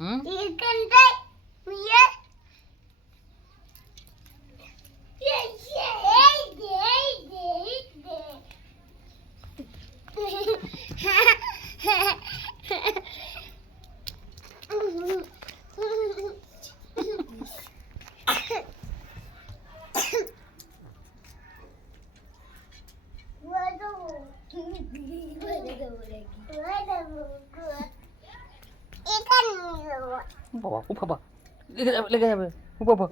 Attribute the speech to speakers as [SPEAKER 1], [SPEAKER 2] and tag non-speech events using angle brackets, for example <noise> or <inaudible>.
[SPEAKER 1] Hmm? <laughs>
[SPEAKER 2] বাবা ও বাবা লেগে যাবে লেগে যাবে ও বাবা